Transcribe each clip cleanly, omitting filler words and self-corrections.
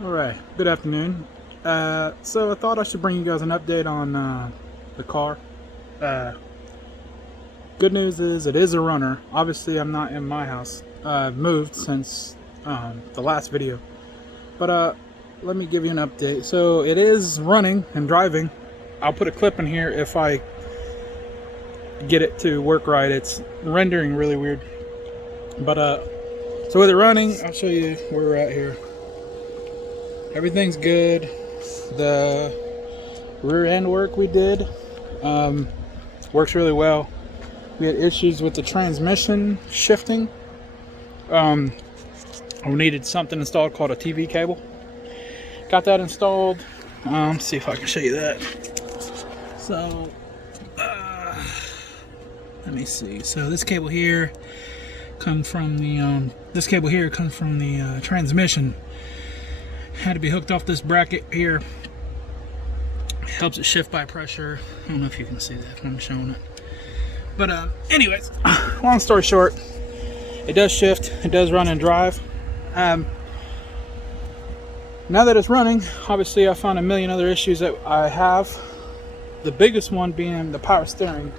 Alright, good afternoon. So I thought I should bring you guys an update on the car. Uh, Good news is it is a runner. Obviously I'm not in my house. I've moved since the last video. But let me give you an update. So it is running and driving. I'll put a clip in here if I get it to work right. It's rendering really weird. But so with it running, I'll show you where we're at here. Everything's good. The rear end work we did works really well. We had issues with the transmission shifting. We needed something installed called a TV cable. Got that installed. Let's see if I can show you that. So let me see. So this cable here comes from the transmission. Had to be hooked off this bracket here. Helps it shift by pressure. I don't know if you can see that when I'm showing it. But anyways, long story short, it does shift, it does run and drive. Now that it's running, obviously I found a million other issues that I have. The biggest one being the power steering.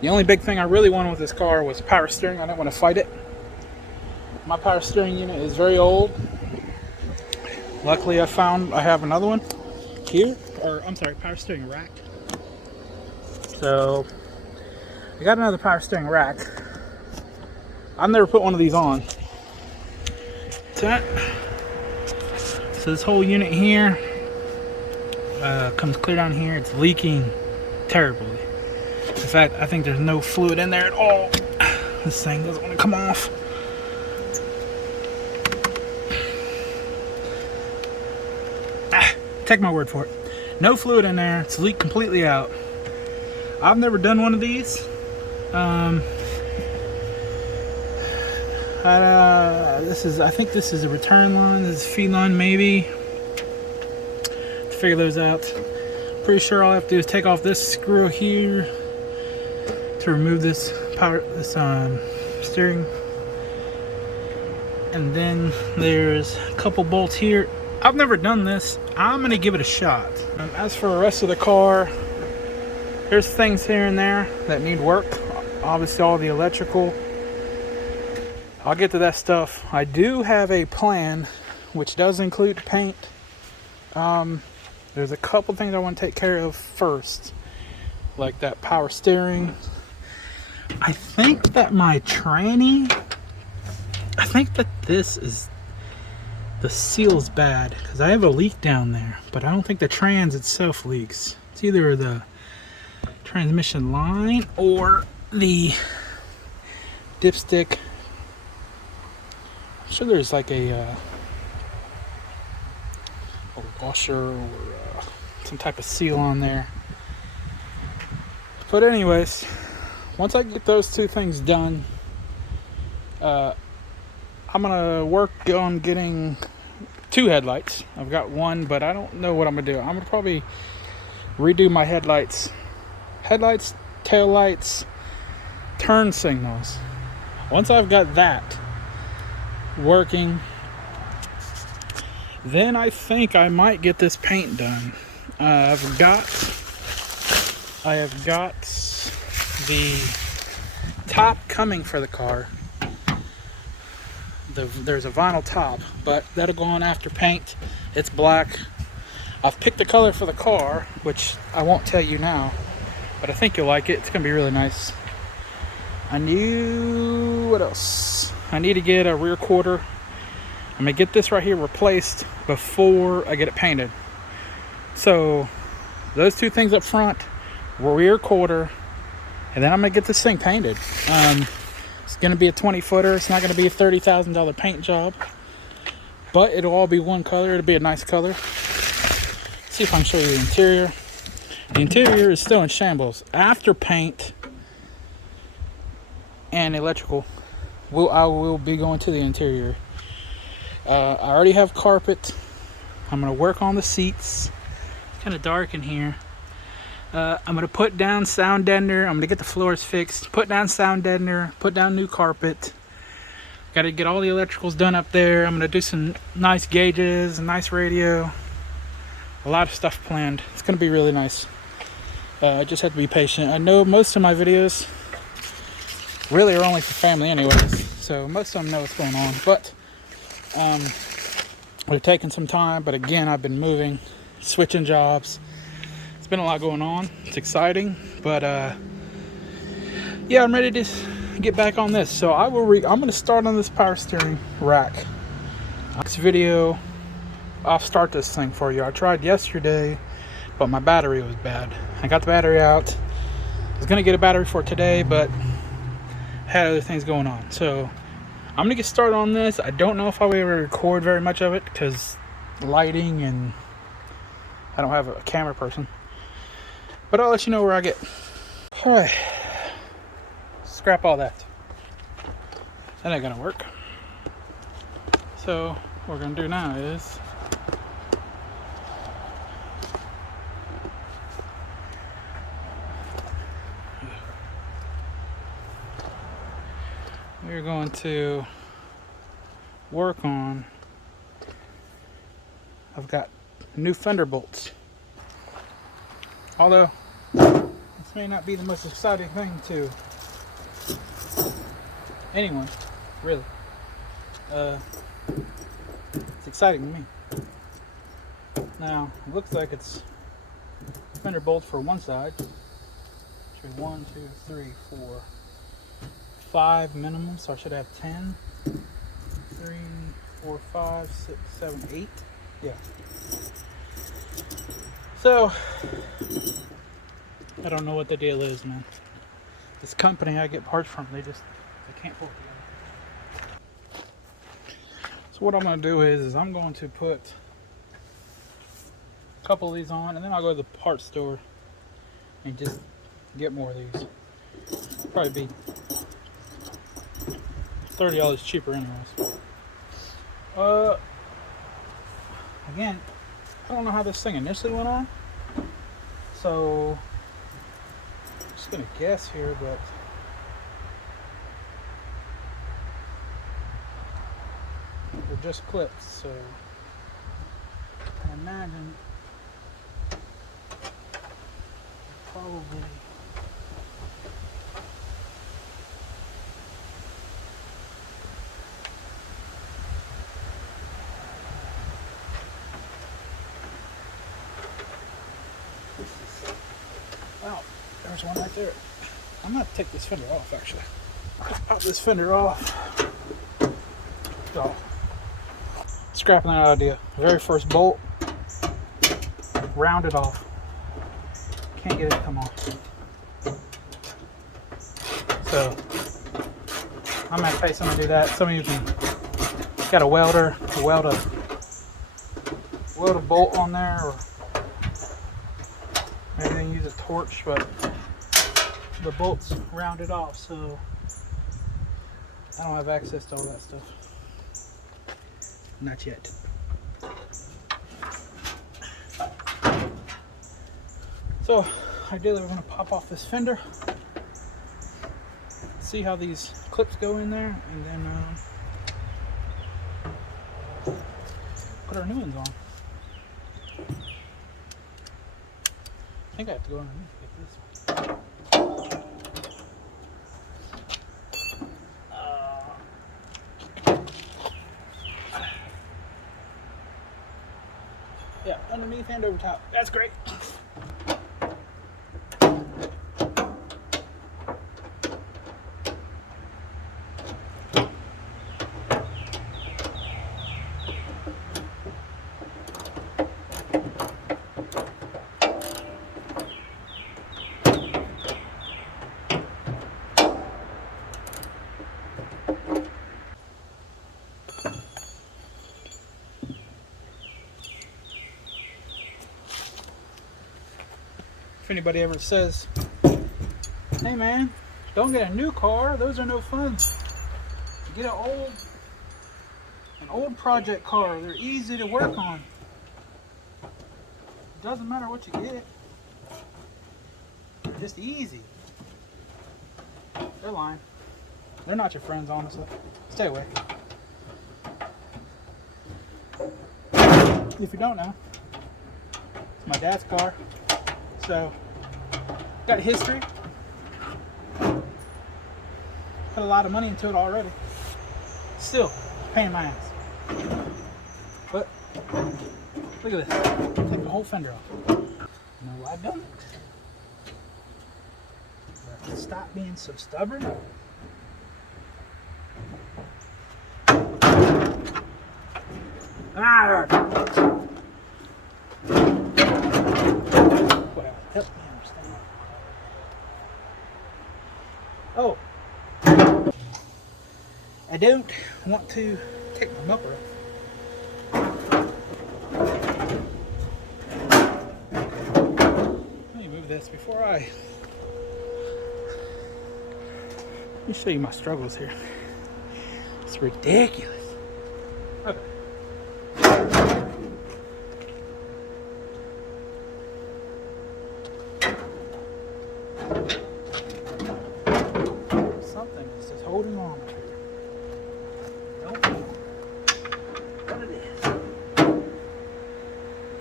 The only big thing I really wanted with this car was power steering. I didn't want to fight it. My power steering unit is very old. Luckily I have another one here, or I'm sorry, power steering rack. So I got another power steering rack. I've never put one of these on. So this whole unit here comes clear down here. It's leaking terribly. In fact, I think there's no fluid in there at all. This thing doesn't want to come off. Take my word for it. No fluid in there. It's leaked completely out. I've never done one of these. I think this is a return line. This is a feed line, maybe. To figure those out. Pretty sure all I have to do is take off this screw here to remove this steering. And then there's a couple bolts here. I've never done this. I'm gonna give it a shot. As for the rest of the car, there's things here and there that need work. Obviously all the electrical. I'll get to that stuff. I do have a plan which does include paint. There's a couple things I want to take care of first, like that power steering. I think that my tranny, the seal's bad because I have a leak down there, but I don't think the trans itself leaks. It's either the transmission line or the dipstick. I'm sure there's like a washer or some type of seal on there. But anyways, once I get those two things done, I'm gonna work on getting two headlights. I've got one, but I don't know what I'm gonna do. I'm gonna probably redo my headlights, tail lights, turn signals. Once I've got that working, then I think I might get this paint done. I have got the top coming for the car. There's a vinyl top, but that'll go on after paint. It's black. I've picked the color for the car, which I won't tell you now, but I think you'll like it. It's gonna be really nice. What else? I need to get a rear quarter. I'm gonna get this right here replaced before I get it painted. So those two things up front, rear quarter, and then I'm gonna get this thing painted. It's gonna be a 20-footer. It's not gonna be a $30,000 paint job, but it'll all be one color. It'll be a nice color. Let's see if I can show you the interior. The interior is still in shambles. After paint and electrical, I will be going to the interior. I already have carpet. I'm gonna work on the seats. It's kind of dark in here. I'm gonna put down sound deadener. I'm gonna get the floors fixed. Put down sound deadener. Put down new carpet. Got to get all the electricals done up there. I'm gonna do some nice gauges, a nice radio, a lot of stuff planned. It's gonna be really nice. I just have to be patient. I know most of my videos really are only for family anyways, so most of them know what's going on, but we've taken some time. But again, I've been moving, switching jobs. It's been a lot going on. It's exciting, but yeah, I'm ready to get back on this. So I'm going to start on this power steering rack. Next video, I'll start this thing for you. I tried yesterday, but my battery was bad. I got the battery out. I was going to get a battery for today, but had other things going on. So I'm going to get started on this. I don't know if I'll be able to record very much of it because lighting, and I don't have a camera person. But I'll let you know where I get. Alright. Scrap all that. That ain't gonna work. So what we're gonna do now is we're going to work on, I've got new Fender Bolts. Although this may not be the most exciting thing to anyone, really. It's exciting to me. Now, it looks like it's Fender Bolts for one side. Should be 1, 2, 3, 4, 5 minimum, so I should have 10. 3, 4, 5, 6, 7, 8. Yeah. So, I don't know what the deal is, man. This company I get parts from, they can't pull it together. So what I'm going to do is I'm going to put a couple of these on, and then I'll go to the parts store and just get more of these. Probably be $30 cheaper anyways. Again, I don't know how this thing initially went on, so I'm just gonna guess here, but they're just clips, so I imagine probably oh, there's one right there. I'm gonna take this fender off actually. Pop this fender off. So, scrapping that idea. Very first bolt, round it off. Can't get it to come off. So, I'm gonna pay someone to do that. Some of you can got a welder to weld a bolt on there, or maybe they can use a torch, but the bolt's rounded off, so I don't have access to all that stuff. Not yet. So ideally we're going to pop off this fender, see how these clips go in there, and then put our new ones on. I think I have to go underneath to get this one. Yeah, underneath and over top. That's great. If anybody ever says, hey man, don't get a new car, those are no fun. Get an old project car, they're easy to work on. It doesn't matter what you get, they're just easy. They're lying. They're not your friends, honestly. Stay away. if you don't know, it's my dad's car. So, got history. Put a lot of money into it already. Still, pain in my ass. But, look at this. Take the whole fender off. No, I don't. Stop being so stubborn. Well, help me understand. Oh, I don't want to take my bumper off. Let me move this before I... Let me show you my struggles here. It's ridiculous. Okay. Something is just holding on up here. Don't know what it is.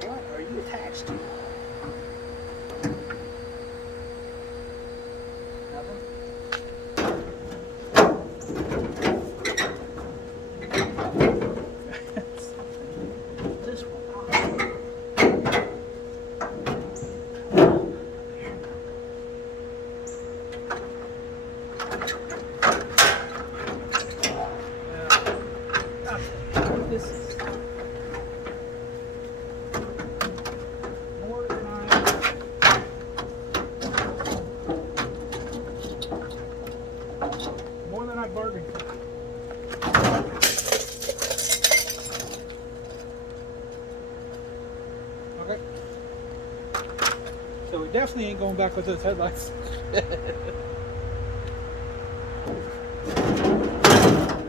What are you attached to? Nothing? This one. This is more than I bargained for. Okay. So we definitely ain't going back with those headlights.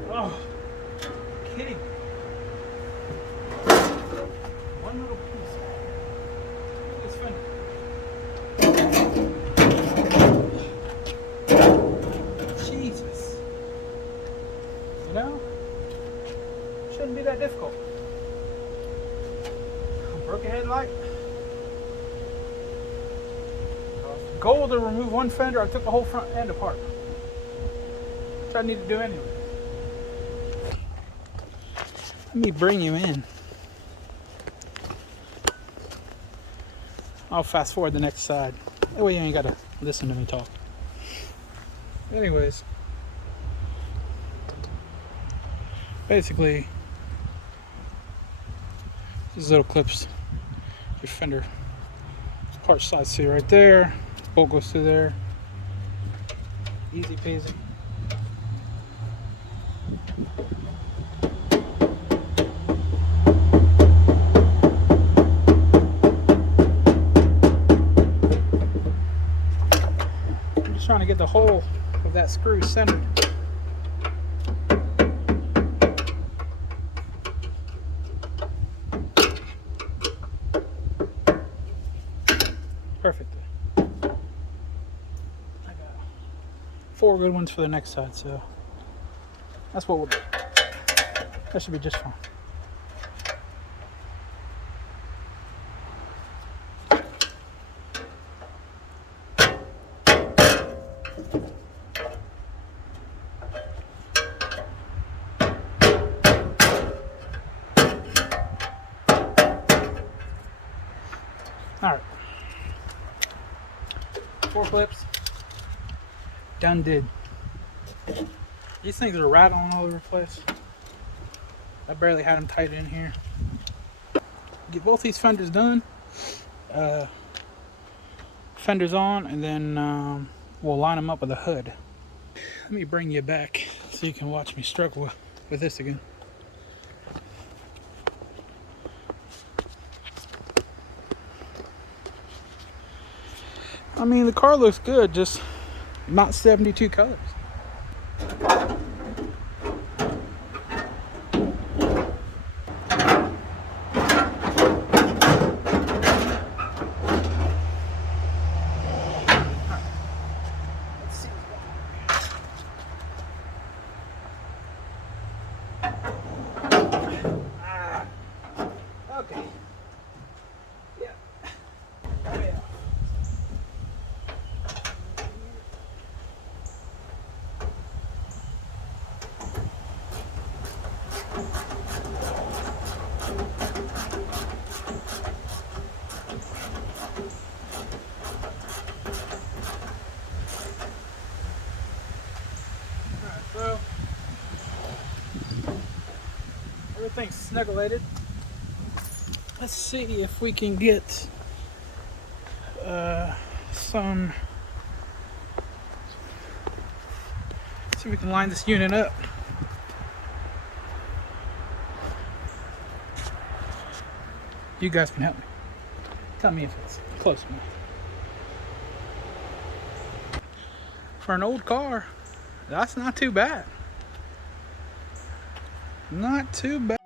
Oh, kidding me. One little piece. Look at this fender. Jesus. You know? Shouldn't be that difficult. Broke a headlight. Goal to remove one fender, I took the whole front end apart. Which I need to do anyway. Let me bring you in. I'll fast forward the next side. That way you ain't gotta listen to me talk. Anyways. Basically, these little clips, your fender part side see right there, bolt goes through there, easy peasy. I'm just trying to get the hole of that screw centered. Perfect. I got 4 good ones for the next side, so that's what we'll do. That should be just fine. All right. 4 clips. Done did. These things are rattling all over the place. I barely had them tight in here. Get both these fenders done. Fenders on, and then we'll line them up with a hood. Let me bring you back so you can watch me struggle with this again. I mean, the car looks good, just not 72 colors. Okay. snuggulated. Let's see if we can get some. See if we can line this unit up. You guys can help me. Tell me if it's close enough. For an old car, that's not too bad. Not too bad.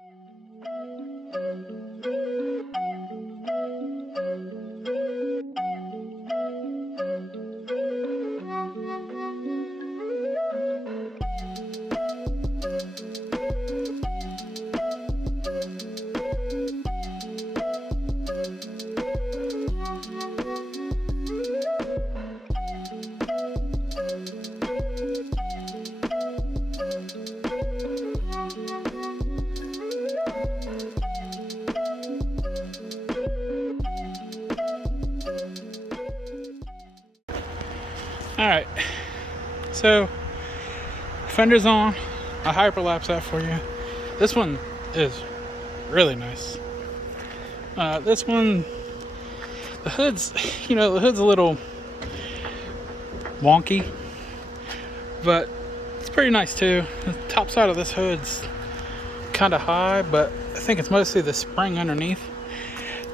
Alright, so fender's on. I hyperlapse that for you. This one is really nice. This one, the hood's, the hood's a little wonky, but it's pretty nice too. The top side of this hood's kind of high, but I think it's mostly the spring underneath.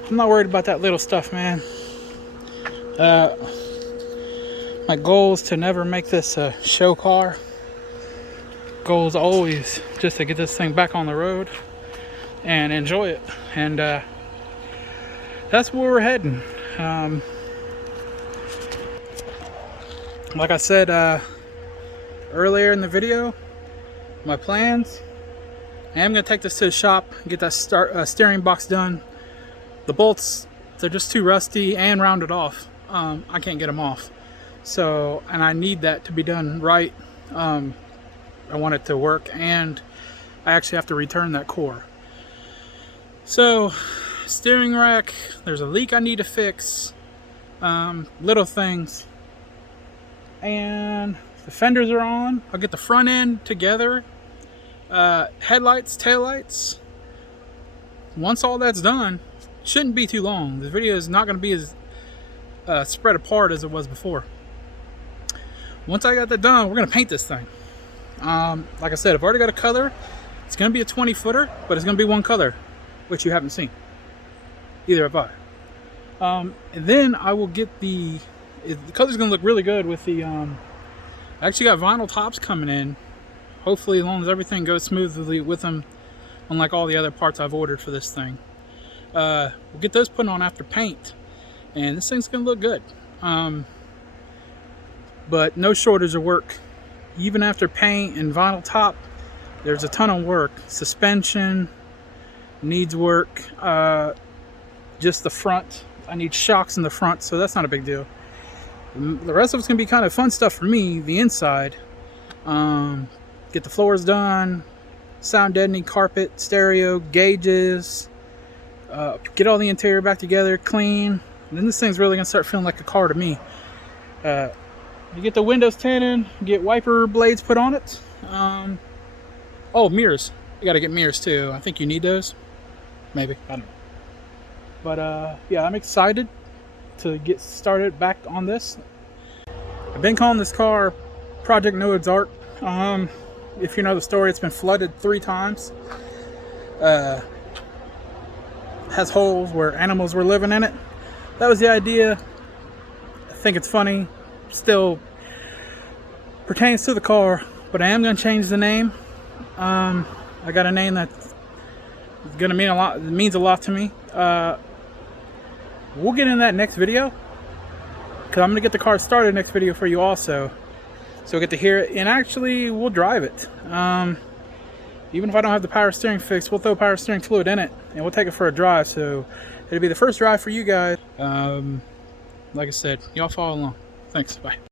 I'm not worried about that little stuff, man. My goal is to never make this a show car. Goal is always just to get this thing back on the road and enjoy it. And that's where we're heading. Like I said earlier in the video, my plans, I am going to take this to the shop and get that steering box done. The bolts, they're just too rusty and rounded off. I can't get them off. So, and I need that to be done right. I want it to work, and I actually have to return that core. So, steering rack, there's a leak I need to fix. Little things. And the fenders are on. I'll get the front end together. Headlights, taillights. Once all that's done, shouldn't be too long. The video is not going to be as spread apart as it was before. Once I got that done, we're going to paint this thing. Like I said, I've already got a color. It's going to be a 20-footer, but it's going to be one color, which you haven't seen. Either have I. And then I will get the color's going to look really good with the... I actually got vinyl tops coming in. Hopefully, as long as everything goes smoothly with them, unlike all the other parts I've ordered for this thing. We'll get those put on after paint, and this thing's going to look good. But no shortage of work. Even after paint and vinyl top, there's a ton of work. Suspension needs work. Just the front. I need shocks in the front, so that's not a big deal. The rest of it's going to be kind of fun stuff for me, the inside. Get the floors done, sound deadening, carpet, stereo, gauges, get all the interior back together, clean. And then this thing's really going to start feeling like a car to me. You get the windows tinted, get wiper blades put on it. Oh, mirrors. You got to get mirrors too. I think you need those. Maybe. I don't know. But yeah, I'm excited to get started back on this. I've been calling this car Project Noah's Ark. If you know the story, it's been flooded 3 times. Has holes where animals were living in it. That was the idea. I think it's funny. Still pertains to the car, but I am going to change the name. I got a name that's going to mean a lot. It means a lot to me. We'll get in that next video, because I'm going to get the car started next video for you also, so you'll get to hear it, and actually we'll drive it. Even if I don't have the power steering fixed, we'll throw power steering fluid in it and we'll take it for a drive. So it'll be the first drive for you guys. Like I said, y'all follow along. Thanks. Bye.